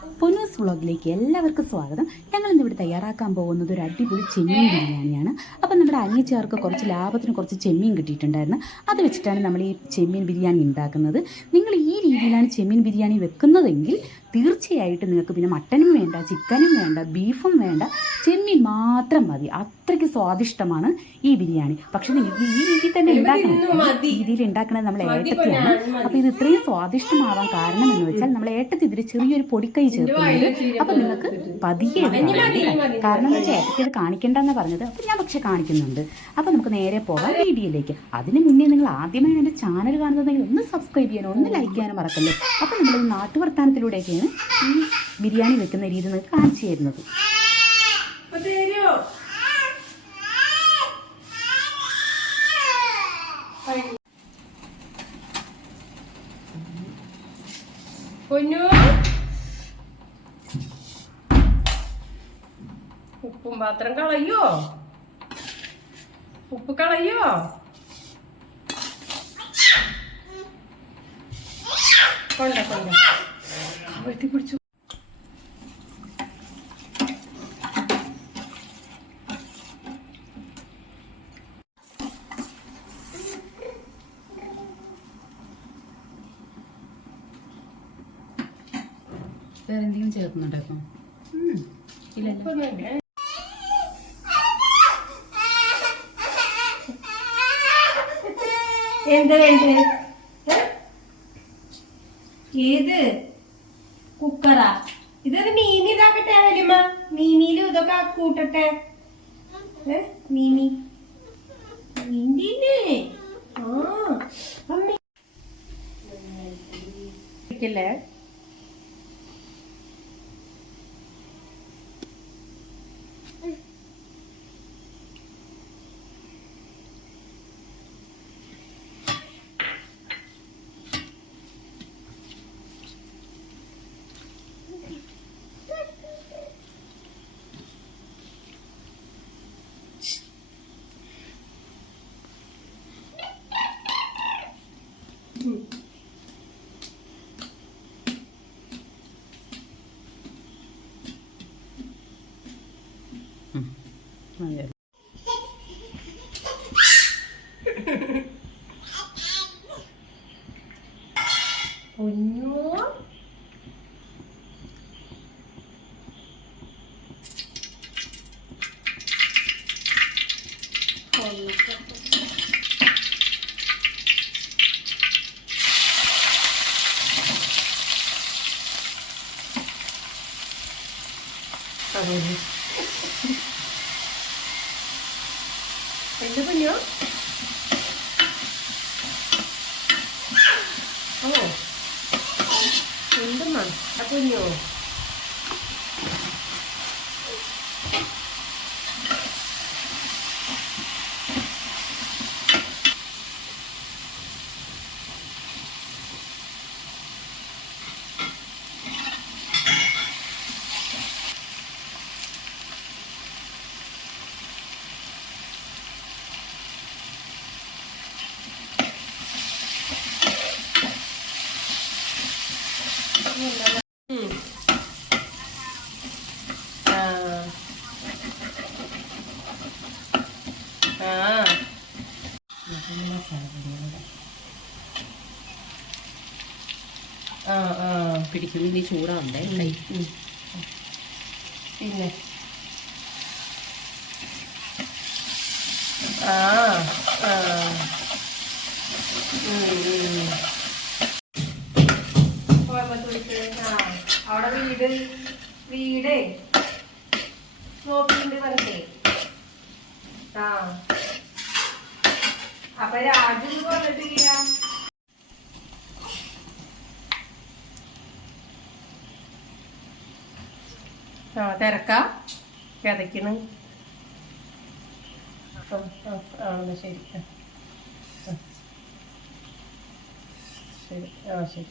പൊന്നൂസ് വ്ളോഗിലേക്ക് എല്ലാവർക്കും സ്വാഗതം. ഞങ്ങൾ ഇന്ന് ഇവിടെ തയ്യാറാക്കാൻ പോകുന്നത് ഒരു അടിപൊളി ചെമ്മീൻ ബിരിയാണിയാണ്. അപ്പം നമ്മുടെ അനിയച്ചാർക്ക് കുറച്ച് ലാഭത്തിന് കുറച്ച് ചെമ്മീൻ കിട്ടിയിട്ടുണ്ടായിരുന്നു. അത് വെച്ചിട്ടാണ് നമ്മൾ ഈ ചെമ്മീൻ ബിരിയാണി ഉണ്ടാക്കുന്നത്. നിങ്ങൾ ഈ രീതിയിലാണ് ചെമ്മീൻ ബിരിയാണി വെക്കുന്നതെങ്കിൽ തീർച്ചയായിട്ടും നിങ്ങൾക്ക് പിന്നെ മട്ടനും വേണ്ട ചിക്കനും വേണ്ട ബീഫും വേണ്ട ചെമ്മീൻ മാത്രം മതി. അത്രയ്ക്ക് സ്വാദിഷ്ടമാണ് ഈ ബിരിയാണി. പക്ഷെ നിങ്ങൾക്ക് ഈ രീതിയിൽ തന്നെ ഉണ്ടാക്കണം. രീതിയിൽ ഉണ്ടാക്കണത് നമ്മൾ ഏട്ടത്തിയാണ്. അപ്പോൾ ഇത് ഇത്രയും സ്വാദിഷ്ടമാവാൻ കാരണം എന്ന് വെച്ചാൽ നമ്മൾ ഏട്ടത്തി ഇതിൽ ചെറിയൊരു പൊടിക്കൈ ചേർക്കുന്നുണ്ട്. അപ്പം നിങ്ങൾക്ക് പതിയെ. കാരണം എന്ന് വെച്ചാൽ ഏട്ടത്തി ഇത് കാണിക്കേണ്ടെന്ന് പറഞ്ഞത്. അപ്പം ഞാൻ പക്ഷെ കാണിക്കുന്നുണ്ട്. അപ്പം നമുക്ക് നേരെ പോകാം വീഡിയോയിലേക്ക്. അതിന് മുന്നേ നിങ്ങൾ ആദ്യമായി എന്റെ ചാനൽ കാണുന്നതെങ്കിൽ ഒന്ന് സബ്സ്ക്രൈബ് ചെയ്യാനോ ഒന്ന് ലൈക്ക് ചെയ്യാനോ മറക്കല്ലേ അപ്പം നമ്മൾ നാട്ടുവർത്താനത്തിലൂടെയൊക്കെയാണ് ഈ ബിരിയാണി വെക്കുന്ന രീതി നിങ്ങൾക്ക് കാണിച്ചു തരുന്നത്. ഉപ്പും പാത്രം കളയോ? ഉപ്പ് കളയോ? കൊണ്ട കൊണ്ട. കവഴ്ത്തി പിടിച്ചു വേറെ എന്തെങ്കിലും ചേർക്കുന്നുണ്ടോ ഉപ്പൊന്നുമില്ല. എന്താ വേണ്ടേ ഏ? ഏത് കുക്കറാ? ഇതൊരു മീമി ഇതാക്കട്ടെ വലിയമ്മ. മീമിയിലും ഇതൊക്കെ കൂട്ടട്ടെ? മീമി? ആ. അമ്മ ഇരിക്കല്ലേ? അതെ പൊന്നോ എന്ത് കുഞ്ഞോ ഓ എന്തുമ്മാ ആ കുഞ്ഞോ ഉം. ആ. ആ. ആ, ആ. പിടിക്കുന്നില്ല ചൂടാവണ്ടേ ഉം, ഉം. പിന്നെ ആ ആ അവിടെ വീട് വീടേ? നോക്കിണ്ട് പറഞ്ഞേ ആ. അപ്പൊ രാജു പറഞ്ഞിട്ടില്ല ആ തിരക്കാ? കിതയ്ക്കണ്. ശരി. ശരി ആ ശരി.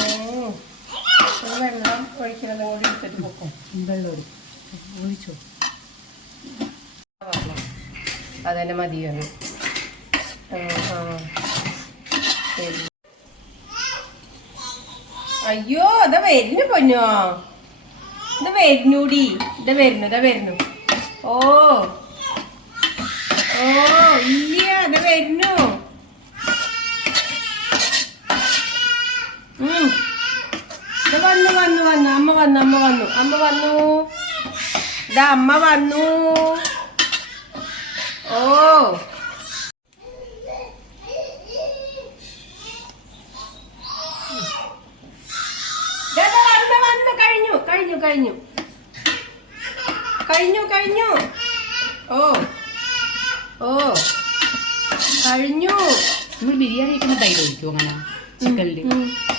വെള്ളം ഒഴിക്കുന്നതും കൂടി എടുത്തിട്ട് പൊക്കും. വെള്ളം ഒഴിച്ചോ? അതന്നെ മതിയാണ് അയ്യോ അതാ വരുന്നു പൊന്നോ. ഇത് വരുന്നൂടി. ഇത് വരുന്നു ഇതാ വരുന്നു. ഓ. ഓ ഇല്ല അത് വരുന്നു. വന്നു വന്നു അമ്മ വന്നു അമ്മ വന്നു. അമ്മ വന്നു. ഇതാ അമ്മ വന്നു. ഓ. കഴിഞ്ഞു കഴിഞ്ഞു കഴിഞ്ഞു. കഴിഞ്ഞു കഴിഞ്ഞു. ഓ. ഓ. കഴിഞ്ഞു. നമ്മൾ ബിരിയാണി കഴിക്കുന്ന തൈര് ഒഴിക്കും അങ്ങനെ? ചിക്കനിൽ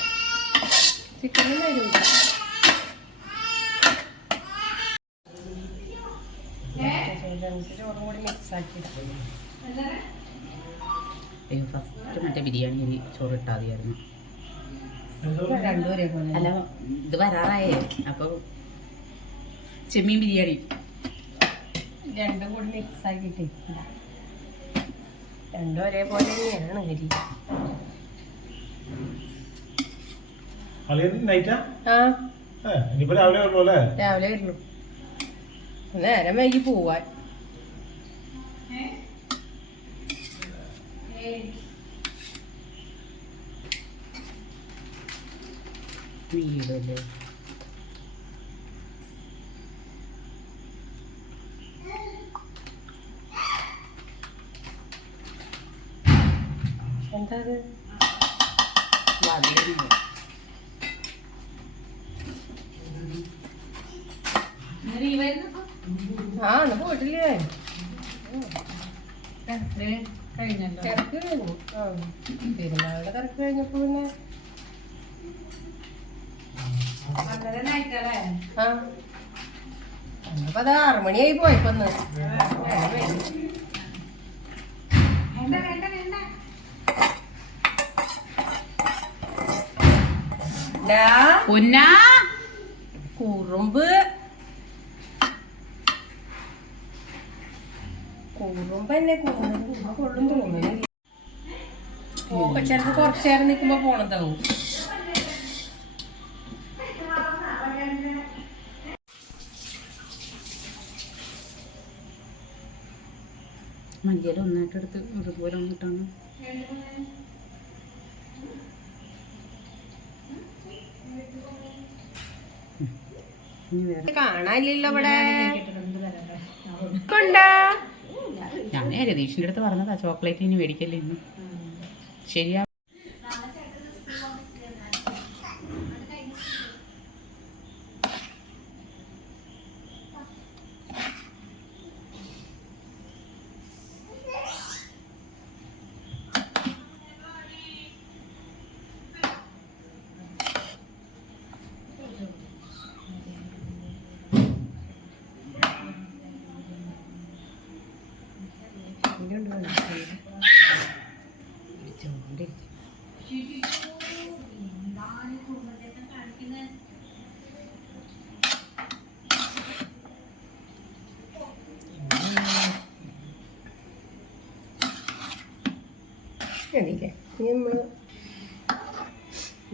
മിക്സ് ആക്കിയിടാം ഫസ്റ്റ് മറ്റേ ബിരിയാണി ചോറ് ഇട്ടാൽ മതിയായിരുന്നു രണ്ടും ഒരേപോലെ അല്ല ഇത് വരാറായേ അപ്പോൾ ചെമ്മീൻ ബിരിയാണി രണ്ടും കൂടി മിക്സ് ആക്കിയിട്ട്. രണ്ടും ഒരേപോലെ തന്നെയാണ് ഹരി അളിയൻ നൈറ്റാ ആ? ഏ ഇനിയിപ്പോ രാവിലെ വരുള്ളൂ അല്ലേ രാവിലെ നേരം വൈകി പോവാൻ. വീടല്ലേ? എന്താ അത് വതിരുന്നു ആ പോയിട്ടില്ലേ കഴിഞ്ഞല്ലോ. തിരക്ക്. കഴിഞ്ഞു പെരുന്നാളുടെ തിരക്ക് കഴിഞ്ഞപ്പോ പിന്നെ ആ. അപ്പൊ അത് ആറുമണിയായി പോയപ്പോന്ന്. ഡാ പൊന്നാ കുറുമ്പ് കുറുമ്പ്. തന്നെ കൊള്ളും തോന്നുന്നു. ചിലപ്പോ കുറച്ചു നേരം നിൽക്കുമ്പോ പോണതാവും. മല്ലിയില ഒന്നായിട്ട് എടുത്ത് ഇതുപോലെ വന്നിട്ടാണ് കാണാനില്ലല്ലോ ഇവിടെ. കൊണ്ടാ? ഞാൻ രതീഷിന്റെ അടുത്ത് പറഞ്ഞതാ ചോക്ലേറ്റ് ഇനി മേടിക്കല്ലേ ഇന്ന്. ശരിയാ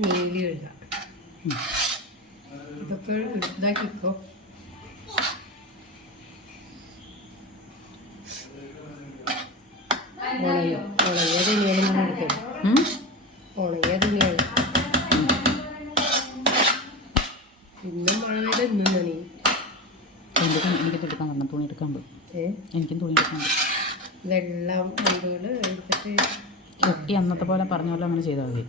നീലി എഴുതാം. ഇതൊക്കെ ഇതാക്കിക്കോ. ഉണങ്ങിയോ ഉണങ്ങിയ തുണിയാണ് നമ്മൾ എടുത്തത്? ഉം? ഉണങ്ങിയ തുണിയാണ് ഇന്നും മഴ പെയ്ത ഇന്നും നനി എനിക്ക് എനിക്ക് എടുക്കാൻ പറഞ്ഞു തുണി എടുക്കാൻ ഏ? എനിക്കും തുണി എടുക്കാൻ വെള്ളം കൊണ്ടുപോൽ എടുത്തിട്ട് കുട്ടി അന്നത്തെ പോലെ പറഞ്ഞ പോലെ അങ്ങനെ ചെയ്താൽ മതി.